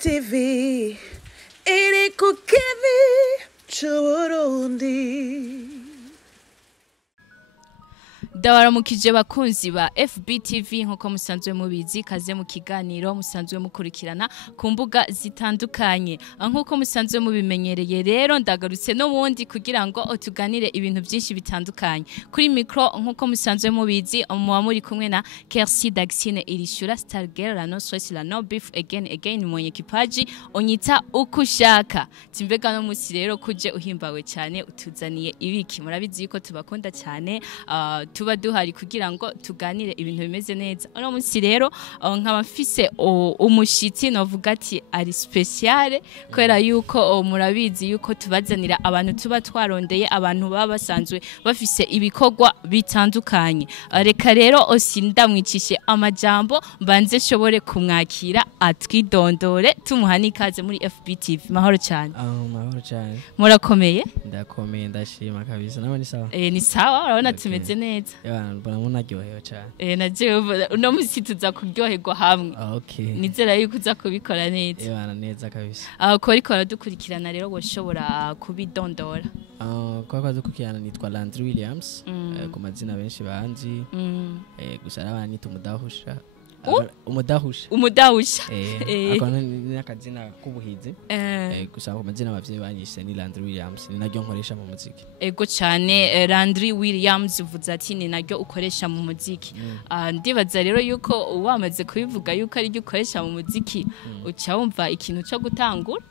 FBTV iri ku kivi c'Uburundi. Ndabaramukije bakunzi ba FBTV nkuko musanzwe mubizi kaze mu kiganiro musanzwe mukurikirana ku mbuga zitandukanye nkuko musanzwe mubimenyereye rero ndagarutse no wundi kugira ngo tuganire ibintu byinshi bitandukanye kuri micro nkuko musanzwe mubizi muba muri kumwe na Kersi Daxine Irishura Star Girl la no stress la no beef again mwenye kipaji onyita ukushaka timbega no musi rero kuje uhimbawe cyane utuzaniye ibiki murabizi yuko tubakunda cyane tuba duhari kugira ngo tuganire ibintu bimeze neza uno munsi rero nkaba mfise umushitsi novuga ati ari speciale kwera yuko murabizi yuko tubazanira abantu tuba twarondeye abantu baba basanzwe bafise ibikorwa bitandukanye reka rero osindamwicishe amajambo mbanze shobore kumwakira atwidondore tumuhani ikaze muri FBTV mahoro cyane mahoro cyane murakomeye ndakomeye ndashima kabisa nawe ni sawa ni sawa urabona tumeze neza mbona munaryohewe cyane naje uno musi tuza kuryoherwa hamwe nizera yuko uza kubikora neza neza kabisa ko ariko aradukurikirana rero woshobora kubidondora kwa dukurikirana nitwa Landry Williams ku mazina benshi banzi gusa n'abanyita umudahusha akona n'akazina k'ubuhizi gusa ku mazina abavyeyi banyise ni Landry Williams ni naryo nkoresha mu muziki ego cyane Landry Williams uvuze ati ni naryo ukoresha mu muziki ndibaza rero yuko wamaze kubivuga yuko ari ryo ukoresha mu muziki uca wumva ikintu cyo gutangura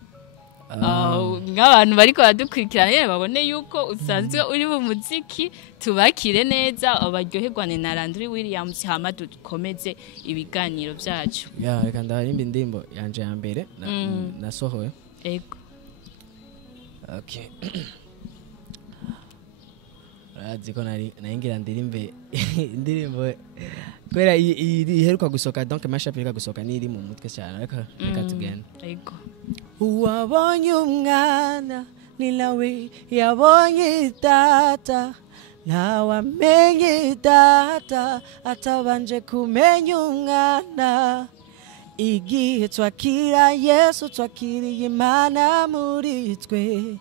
nk'abantu bariko badukurikirana babone yuko usanzwe uri mu muziki tubakire neza abaryoherwane na Landry Williams hama dukomeze ibiganiro byacu reka ndarimba indimbo yanje ya mbere nasohoye ego ziko naingira ndirimbe indirimbo kwera iheruka gusoka donc mashup iheruka gusoka niri mu mutwe cyane reka tugenda ego wabonye umwana ni nawe yabonye data ntawamenye data atabanje kumenya umwana igihe twakira Yesu twakiriye Imana muri twe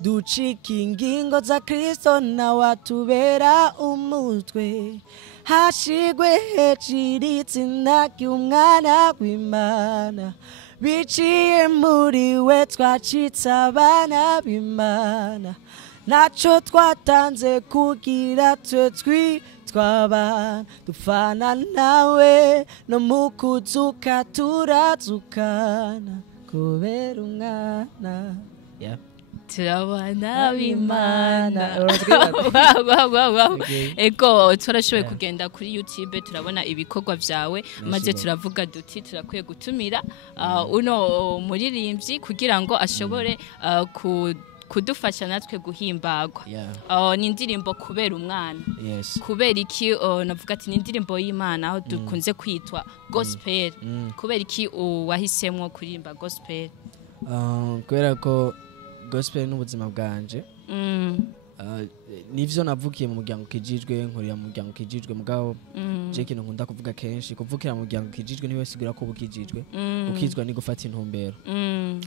ducika ingingo za Kristo nawe atubera umutwe hashigwe hejuru izina ry'umwana w'Imana biciye muri we twacitse abana b'Imana naco twatanze kugira twe twabana dufana nawe no mu kuzuka turazukana kubera umwana turabana b'Imana ego turashoboye kugenda kuri YouTube turabona ibikorwa vyawe maze turavuga duti turakwiye gutumira uno muririmbyi kugira ngo ashobore kudufasha natwe guhimbagwa ni indirimbo kubera umwana kubera iki navuga ati ni indirimbo y'Imana aho dukunze kwitwa gospel kubera iki wahisemwo kuririmba gospel kubera ko gospel n'ubuzima bwanje nivyo navukiye mu muryango kijijwe nkorera mu muryango kijijwe mugabo je kintu nkunda kuvuga kenshi kuvukira mu muryango kijijwe niwe sigura ko bukijijwe ukizwa ni gufata intumbero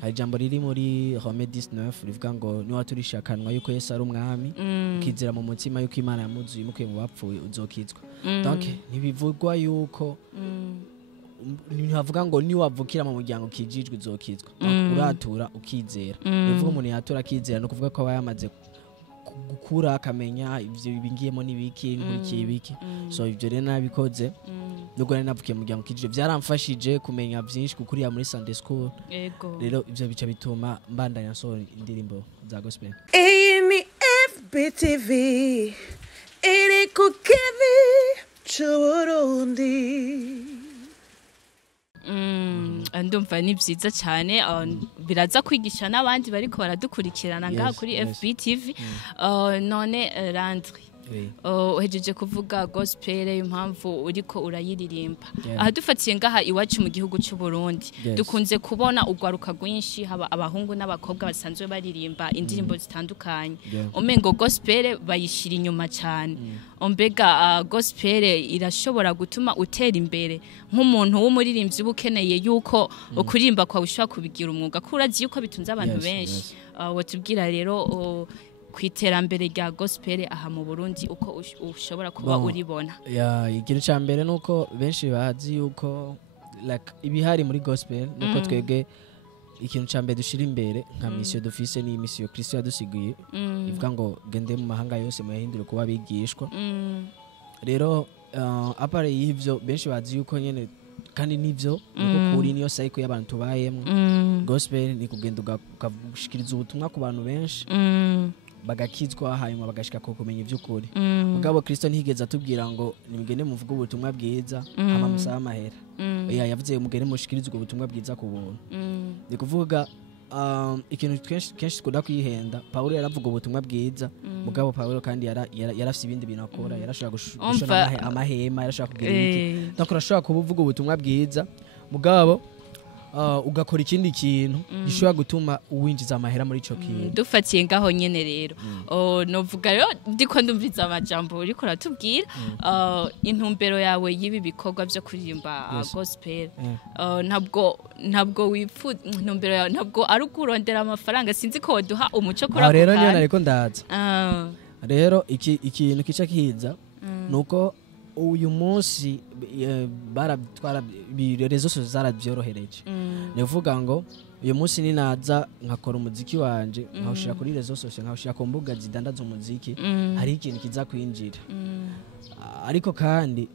hari jambo riri muri Rome 19 rivuga ngo ni waturishakanwa yuko Yesu ari umwami ukizira mu mutima yuko Imana yamuzuye mukuye mu bapfuye uzokizwa donc ntibivugwa yuko ntihavuga ngo ni wavukira mu muryango kijijwe uzokizwa uratura ukizera bivuga umuntu yatura akizera no kuvuga ko aba yamaze gukura akamenya ivyo bingiyemo nibiki nkurikiye ibiki so ivyo rero nabikoze nubwo navukiye mu muryango kijijwe byaramfashije kumenya byinshi kukurira muri Sunday school rero ivyo bica bituma mbandanya nsohora indirimbo za gospel. Iyi ni FBTV iri ku kivi c'Uburundi. Ndumva ni byiza cyane biraza kwigisha n'abandi bariko baradukurikirana ngaha kuri FBTV none Landry uhejeje kuvuga gospel impamvu uriko urayiririmba aha dufatiye ngaha iwacu mu gihugu cy'u Burundi dukunze kubona ugwaruka gwinshi haba abahungu n'abakobwa basanzwe baririmba indirimbo zitandukanye umengo gospel bayishira inyuma cyane ombega gospel irashobora gutuma utera imbere nk'umuntu w'umuririmbyi bukeneye yuko ukurimba kwa ushaka kubigira umwuga kurazi yuko bitunze abantu benshi watubwira rero kwiterambere rya gospel aha mu Burundi uko ushobora kuba uribona ikintu cya mbere nuko benshi bazi yuko like ibihari muri gospel nuko twebwe ikintu cya mbere dushira imbere nka mission dufise ni mission Kristo yadusigiye ivuga ngo gende mu mahanga yose muyahindure kuba bigishwa rero apare y'ivyo benshi bazi yuko nyene kandi nivyo nuko kuri niyo cycle y'abantu tubayemo gospel ni kugenda ugagushikiriza ubutumwa ku bantu benshi bagakizwa hanyuma bagashika ko kumenya ivy'ukuri mugabo Kristo ntihigeze atubwira ngo nimugende muvuga ubutumwa bwiza hama musaba amahera yavuze mugende mushikiriza ubwo butumwa bwiza ku buntu ni kuvuga ikintu kenshi tukunda kwihenda Paulo yaravuga ubutumwa bwiza mugabo Paulo kandi yarafise ibindi bintu akora yarashaka gushona amahema yarashaka kugira iki ndakora ashaka kuvuga ubutumwa bwiza mugabo ugakora ikindi kintu gishobora gutuma uwinjiza amahera muri ico kintu dufatiye ngaho nyene rero novuga rero ndiko ndumviza amajambo uriko ratubwira intumbero yawe yibi bikorwa byo kuririmba gospel ntabwo wipfuza intumbero yawe ntabwo ari ukurondera amafaranga sinzi ko waduha umuco kora rero nyene ariko ndaza rero ikintu kica kiza nuko uyu munsi baratwara birezo so zarabyorohereje nevuga ngo uyu munsi ninaza nkakora umuziki wanje nkawushira kuri rezo sose nkawushira ku mbuga zidandaza umuziki hari ikintu kiza kwinjira ariko kandi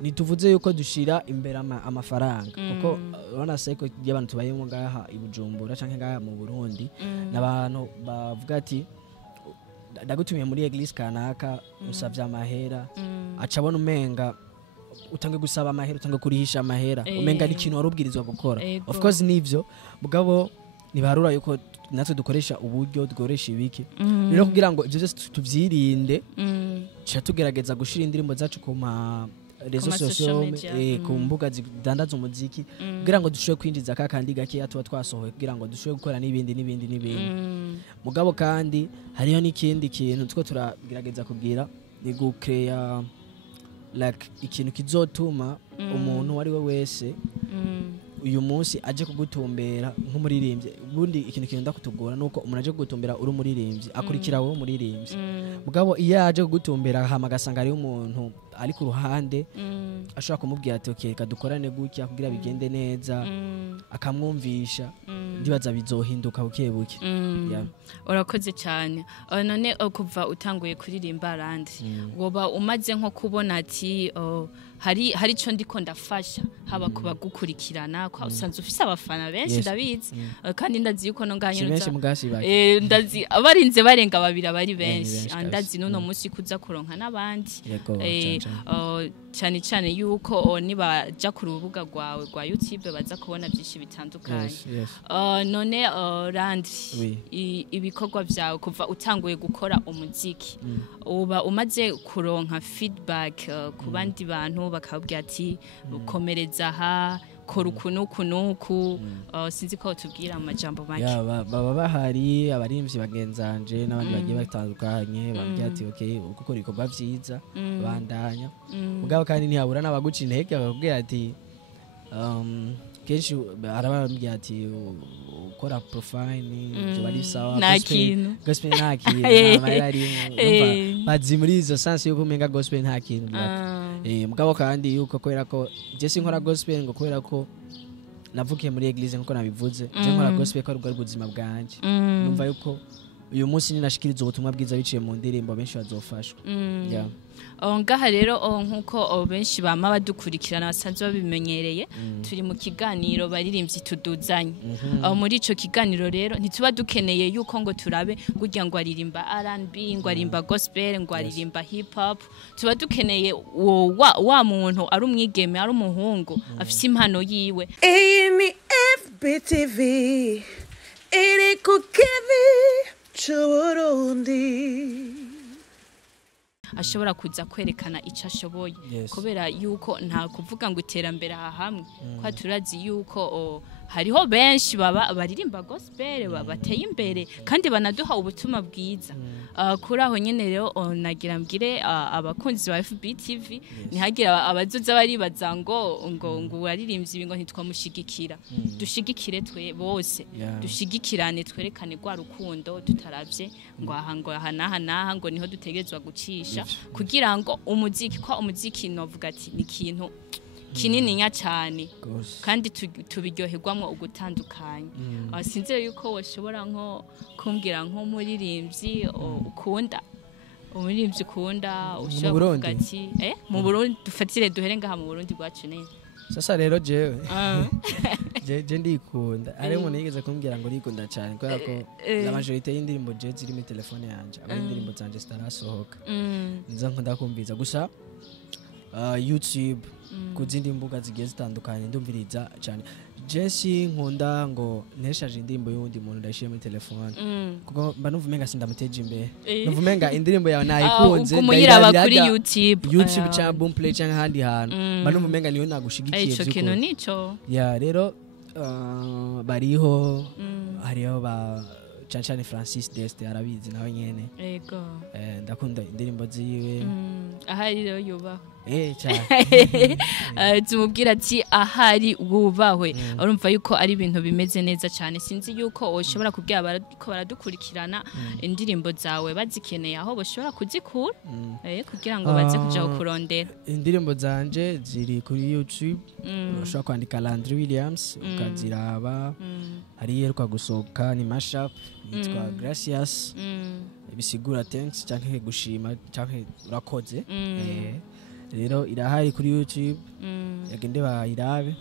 nituvuze yuko dushira imbere amafaranga kuko urabona cycle y'abantu tubayemo ngaha i Bujumbura canke ngaha mu Burundi n'abantu bavuga ati ndagutumiye muri eglise kanaka usavye amahera acabona umenga utange gusaba amahera utange kurihisha amahera umenga ari ikintu warubwirizwa gukora of course nivyo mugabo nibarura yuko natwe dukoresha uburyo dukoresha ibiki rero kugira ngo ivyo byose tuvyirinde cha tugerageza gushira indirimbo zacu ku rezo sociaux ku mbuga zidandaza umuziki kugira ngo dushobore kwinjiza kandi gake tuba twasohoye kugira ngo dushobore gukora n'ibindi mugabo kandi hariyo n'ikindi kintu two turagerageza kugira ni gucreate like ikintu kizotuma umuntu wari we wese uyu munsi aje kugutumbera nk'umuririmbyi bundi ikintu kinda kutugora nuko umuntu aje kugutumbera uri umuririmbyi akurikira wowe umuririmbyi mugabo iyo aje kugutumbera hama gasanga ari umuntu ari ku ruhande ashobora kumubwira ati okay kadukorane gutya kugira bigende neza akamwumvisha ndibaza bizohinduka bukebuke urakoze cyane none kuva utanguye kuririmba Landry woba umaze nko kubona ati hari ico ndiko ndafasha haba kuba gukurikirana kwa usanzwe ufise abafana benshi ndabizi kandi ndazi yuko no nganyuza ndazi abarinze barenga babira bari benshi ndazi nuno munsi kuza kuronka nabandi cyane yuko nibaja ku rubuga rwawe rwa YouTube baza kubona byinshi bitandukanye none Landry ibikorwa byawe kuva utanguye gukora umuziki uba umaze kuronka feedback ku bandi bantu bakabwira ati ukomereza aha kora ukunuku sinzi ko tubwira amajambo make baba bahari abarimvyi bagenzanje n'abandi bagiye batandukanye bambwira ati okay gukora ibikorwa vyiza bandanya mugabo kandi ntihabura n'abaguca intege bakubwira ati kenshi arabambwira ati ukora profile byo bari sawa gospel nta kintu n'amayari bazi muri izo sense yuko umenga gospel nta kintu mugabo kandi yuko kwera ko je sinkora gospel ngo kwera ko navukiye muri eglise nkuko nabivuze je nkora gospel ko ari ubuzima bwanje numva yuko uyu munsi ninashikiriza ubutumwa bwiza biciye mu ndirimbo benshi bazofashwa ngaha rero nkuko benshi bama badukurikirana basanzwe babimenyereye turi mu kiganiro baririmbyi tuduzanye muri ico kiganiro rero ntituba dukeneye yuko ngo turabe gurya ngo aririmba R&B ngo arimba gospel ngo aririmba hip hop tuba dukeneye wa muntu ari umwigeme ari umuhungu afise impano yiwe iyi ni FBTV iri ku kivi c'Uburundi ashobora kuza kwerekana icyo ashoboye kubera yuko nta kuvuga ngo iterambere aha hamwe kwa turazi yuko hariho benshi baririmba gospel bateye imbere kandi banaduha ubutumwa bwiza kuri aho nyene rero nagira mbwire abakunzi ba FBTV ntihagira abazuza baribaza ngo waririmbye ibingo ntitwamushigikira dushigikire twe bose dushigikirane twerekane gwa rukundo tutaravye ngo aha naha ngo niho dutegezwa gucisha kugira ngo umuziki novuga ati ni kintu kinininya cyane kandi tubiryoherwamwo ugutandukanye sinzi yuko washobora nko kumbwira nko muririmbyi ukunda umuririmbyi ukunda ushobora kuvuga ati mu Burundi dufatire duhere ngaha mu Burundi bwacu neza sasa rero jewe je ndikunda ari umuntu yigeze kumbwira ngo rikunda cyane kubera ko la majorité y'indirimbo je ziri mu telefone yanje aba indirimbo zanje zitarasohoka nizo nkunda kumviza gusa YouTube kuzindi mbuga zigiye zitandukanye ndumviriza cyane Jesse nkunda ngo neshaje indirimbo y'undi muntu ndashire muri telefone kuko mba numva umenga sindamuteje imbere numva umenga indirimbo yawe nayikunze kumuyiraba kuri YouTube cyangwa Boomplay cyangwa handi hantu mba numva umenga niyo nagushigikiye ico kintu nico rero bariho hariho ba Chanchane Francis Deste arabizi nawe nyene yego ndakunda indirimbo ziwe ahari rero yubaho cyane tumubwira ati ahari wubahwe urumva yuko ari ibintu bimeze neza cyane sinzi yuko ushobora kubwira ko baradukurikirana indirimbo zawe bazikeneye aho bashobora kuzikura kugira ngo baze kuja kurondera indirimbo zanje ziri kuri YouTube ushobora kwandika Landry Williams ukaziraba ari yeruka gusohoka ni mashup yitwa Gracias bisigura thanks cyangwa gushima cyangwa urakoze rero irahari kuri YouTube yagende bayirabe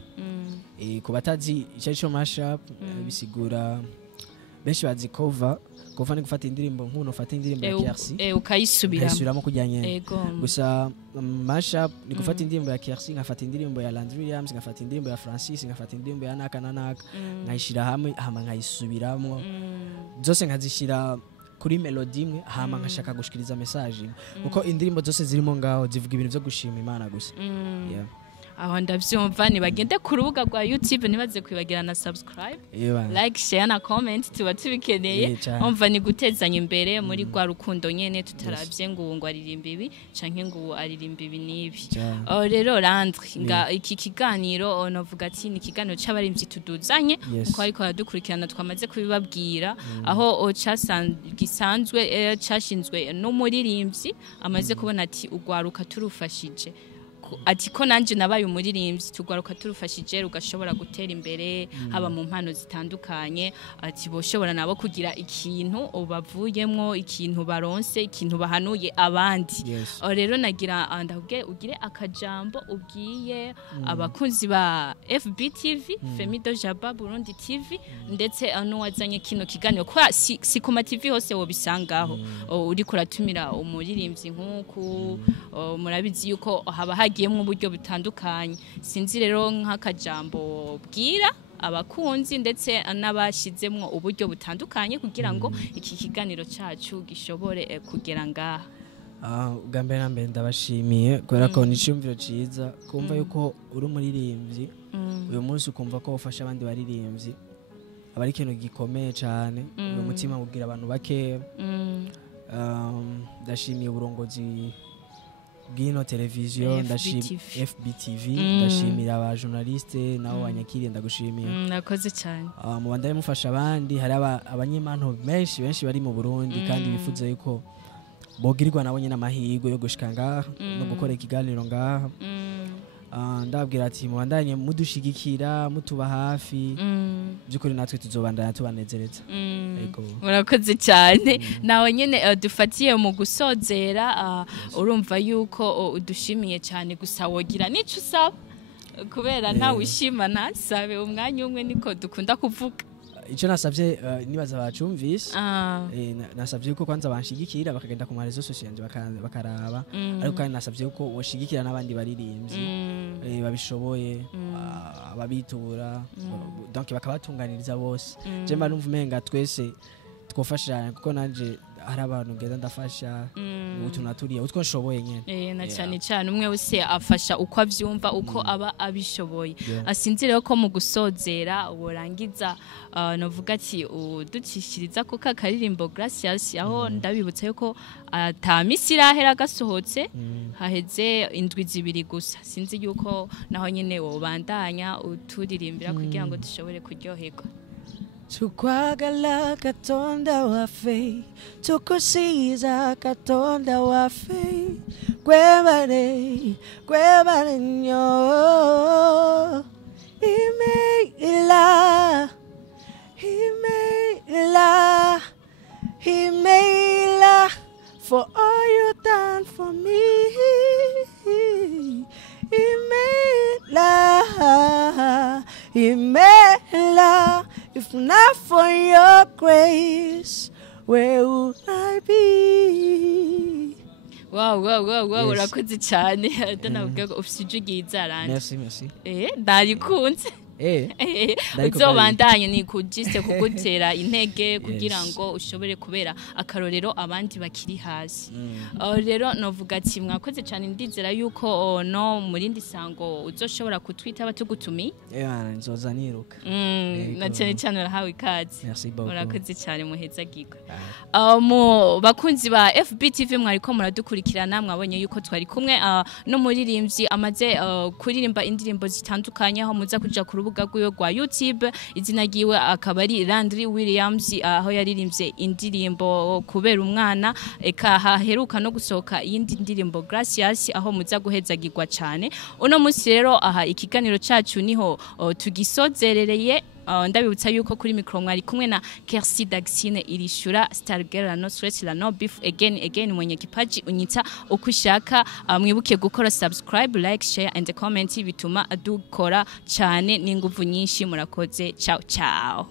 ku batazi icyo mashup bisigura benshi bazi cover ni gufata indirimbo nk'uno ufata indirimbo ya Kersi ukayisubiramo kujyanye gusa mashup ni gufata indirimbo ya Kersi ngafata indirimbo ya Landry Williams ngafata indirimbo ya Francis ngafata indirimbo ya naka nkayishira hamwe hama nkayisubiramo zose nkazishira kuri melody imwe hama nkashaka gushikiriza message kuko indirimbo zose zirimo ngaho zivuga ibintu byo gushima Imana gusa aho ndavyumva ni bagende ku rubuga rwa YouTube nibaze kwibagira na subscribe like share na comment tuba tubikeneye umva ni gutezanya imbere muri rwa rukundo nyene tutaravye ngo aririmba ibi canke ngo aririmba ibi nibi rero Landry iki kiganiro novuga ati ni kiganiro c'abarimvyi tuduzanye uko ariko yadukurikirana twamaze kubibabwira aho gisanzwe cashinzwe n'umuririmbyi amaze kubona ati ugwaruka turufashije ati ko nanje nabaye umuririmbyi tugwaruka turufashije rugashobora gutera imbere haba mu mpano zitandukanye ati boshobora nabo kugira ikintu bavuyemwo ikintu baronse ikintu bahanuye abandi rero nagira ndabwe ugire akajambo ubwiye abakunzi ba FBTV Femido Jaba Burundi TV ndetse n'uwazanye kino kiganiro kwa si kuma TV hose wobisangaho uri kuratumira umuririmbyi nk'uko murabizi yuko haba hagiyemwe uburyo bitandukanye sinzi rero nk'akajambo bwira abakunzi ndetse n'abashizemwo uburyo butandukanye kugira ngo iki kiganiro cacu gishobore kugera ngaha ubwa na mbere ndabashimiye kubera ko n'icyumviro cyiza kumva yuko uri umuririmbyi uyu munsi ukumva ko ufasha abandi baririmbyi aba ari ikintu gikomeye cyane uyu mutima ubwira abantu bake ndashimiye uburongozi bw'ino televiziyo ndashimira FBTV ndashimira aba journaliste nabo banyakiriye ndagushimiye nakoze cyane mu bandare mufasha abandi hari abanyemano benshi bari mu Burundi kandi bifuza yuko bogirirwa nabo nyine amahirwe yo gushika ngaha no gukora ikiganiro ngaha ndabwira ati mubandanye mudushigikira mutuba hafi byukuri natwe tuzobandanya tubanezereza murakoze cyane nawe nyene dufatiye mu gusozera urumva yuko udushimiye cyane gusa wogira nico usaba kubera nawe ushima ntasabe umwanya umwe niko dukunda kuvuga icyo nasabye nibaza bacumvise nasabye yuko kwanza banshigikira bakagenda ku marezo social bakaraba ariko kandi nasabye yuko woshigikira n'abandi baririmbyi babishoboye ababitura donc bakabatunganiriza bose je mba numva umenga twese twofashanya kuko nanje hari abantu ngenda ndafasha utu naturiye utwo nshoboye nyene na cyane cyane umwe wese afasha uko avyumva uko aba abishoboye asinzire ko mu gusozera urangiza navuga ati uducishiriza ko kakaririmbo Gracias aho ndabibutsa yuko atamisi irahera gasohotse haheze indwi zibiri gusa sinzi yuko naho nyene wobandanya uturirimbira kugira ngo dushobore kuryoherwa tukwagala katonda waffe tukusiiza katonda waffe gwebale nnyo Himela for all you done for me. Himela, if not for your grace, where would I be? Wow, urakoze cyane ndanavuga ko ufite ugiza randi. Merci. Ndarikunze. Uzobandanye ni kugiste kugutera intege kugira ngo ushobore kubera akarorero abandi bakiri hasi. Rero novuga ati mwakoze cyane ndizera yuko no murindi sango uzoshobora kutwita batugutumi. Nzoza niruka. Na cyane urahawe ikaze. Merci beaucoup. Murakoze cyane muhezagirwa. Mu bakunzi ba FBTV mwariko muradukurikirana mwabonye yuko twari kumwe no muririmbyi amaze kuririmba indirimbo zitandukanye aho muza kuja ku rubuga rwiwe rwa YouTube izina giwe akaba ari Landry William aho yaririmbye indirimbo kubera umwana eka haheruka no gusohoka iyindi ndirimbo Gracias aho muza guhezagirwa cyane uno munsi rero aha ikiganiro cacu niho tugisozerereye ndabibutsa yuko kuri micro mwari kumwe na Kersi Daxine irishura Star Girl no stress la no beef again mwenye kipaji unyita ukushaka mwibuke gukora subscribe like share and comment bituma dukora cyane n'inguvu nyinshi murakoze ciao